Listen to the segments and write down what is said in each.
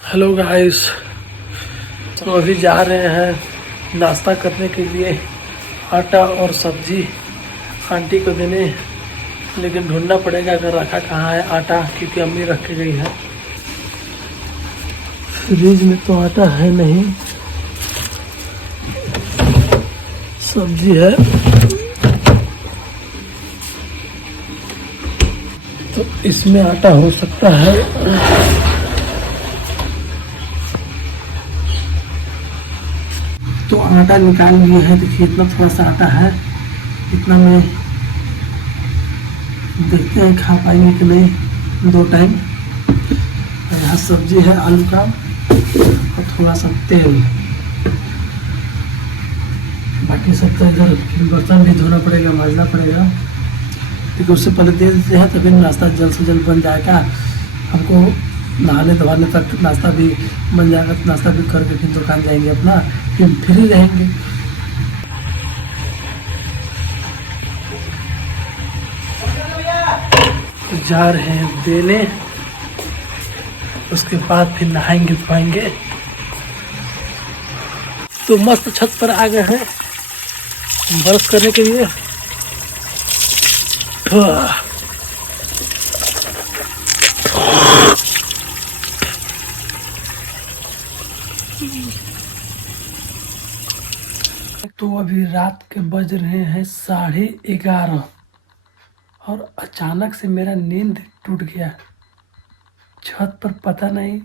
Hello guys. तो अभी जा रहे हैं नाश्ता करने के लिए। आटा और सब्जी आंटी को देने, लेकिन ढूंढना पड़ेगा अगर रखा कहाँ है आटा, क्योंकि अम्मी रख के गई है। फ्रिज में तो आटा है नहीं, सब्जी है। तो इसमें आटा हो सकता है। तो आटा निकाल लिए हैं। देखिए इतना थोड़ा सा आटा है, इतना में देखते हैं खा पाएंगे कि नहीं 2 टाइम। यहाँ सब्जी है आलू का और थोड़ा सा तेल। बाकी सब तो इधर बर्तन भी धोना पड़ेगा, मांजना पड़ेगा, क्योंकि उससे पहले दे देते हैं तभी नाश्ता जल्द से जल्द बन जाएगा। हमको नहाने धोने तक नाश्ता भी बन जाएगा, तो नाश्ता भी करके फिर दुकान जाएंगे अपना, फिर फ्री रहेंगे। तो जा रहे हैं देने, उसके बाद फिर नहाएंगे धोएंगे। तो मस्त छत पर आ गए हैं ब्रश करने के लिए। तो अभी रात के बज रहे हैं 11:30 और अचानक से मेरा नींद टूट गया। छत पर पता नहीं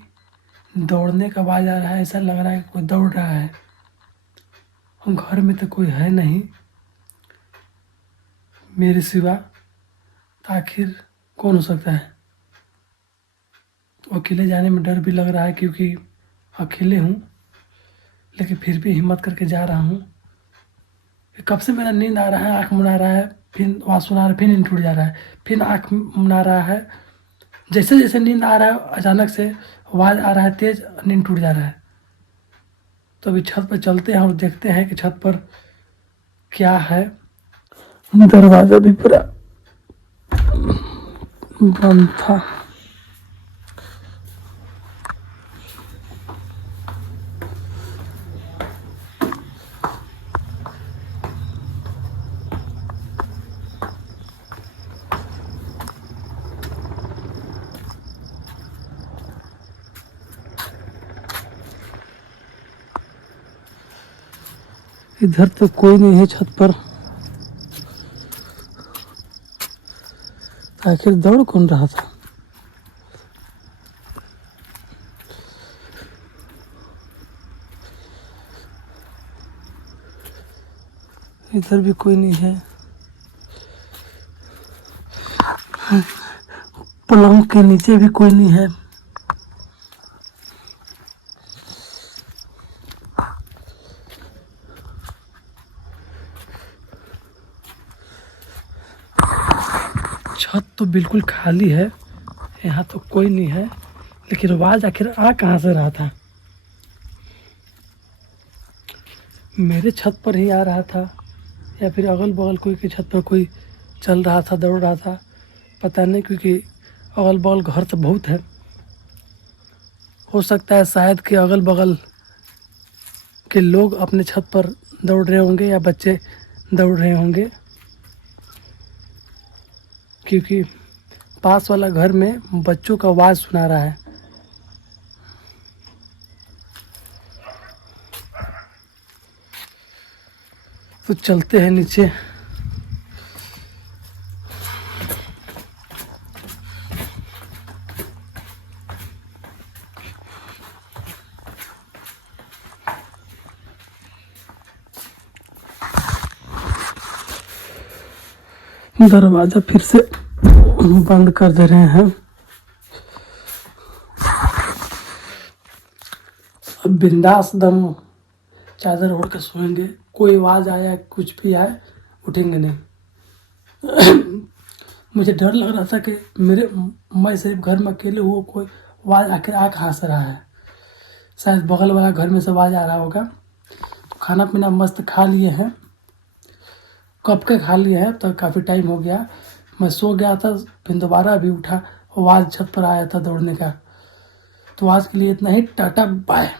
दौड़ने का आवाज आ रहा है, ऐसा लग रहा है कि कोई दौड़ रहा है। और घर में तो कोई है नहीं मेरे सिवा, तो आखिर कौन हो सकता है। तो अकेले जाने में डर भी लग रहा है, क्योंकि अकेले हूँ, लेकिन फिर भी हिम्मत करके जा रहा हूँ। कब से मेरा नींद आ रहा है, आँख मुना रहा है, फिर आवाज़ सुना रहा है, फिर नींद टूट जा रहा है, फिर आँख मुना रहा है। जैसे जैसे नींद आ रहा है अचानक से आवाज़ आ रहा है तेज, नींद टूट जा रहा है। तो अभी छत पर चलते हैं और देखते हैं कि छत पर क्या है। दरवाज़ा भी पूरा बंद था। इधर तो कोई नहीं है छत पर। आखिर दौड़ कौन रहा था। इधर भी कोई नहीं है। पलंग के नीचे भी कोई नहीं है। छत तो बिल्कुल खाली है, यहाँ तो कोई नहीं है, लेकिन आवाज आखिर आ कहाँ से रहा था। मेरे छत पर ही आ रहा था या फिर अगल बगल कोई के छत पर कोई चल रहा था, दौड़ रहा था, पता नहीं, क्योंकि अगल बगल घर तो बहुत है। हो सकता है शायद कि अगल बगल के लोग अपने छत पर दौड़ रहे होंगे या बच्चे दौड़ रहे होंगे, क्योंकि पास वाला घर में बच्चों का आवाज़ सुना रहा है। तो चलते हैं नीचे। दरवाजा फिर से बंद कर दे रहे हैं। अब बिंदास दम चादर ओढ़ कर सोएंगे। कोई आवाज़ आया, कुछ भी आए, उठेंगे नहीं। मुझे डर लग रहा था कि मैं सिर्फ घर में अकेले हूँ, कोई आवाज़ आखिर आ कहाँ से रहा है। शायद बगल वाला घर में से आवाज़ आ रहा होगा। तो खाना पीना मस्त खा लिए हैं, कब के खा लिए हैं, तो काफ़ी टाइम हो गया। मैं सो गया था, फिर दोबारा अभी उठा, आवाज़ छत पर आया था दौड़ने का। तो आज के लिए इतना ही, टाटा बाय।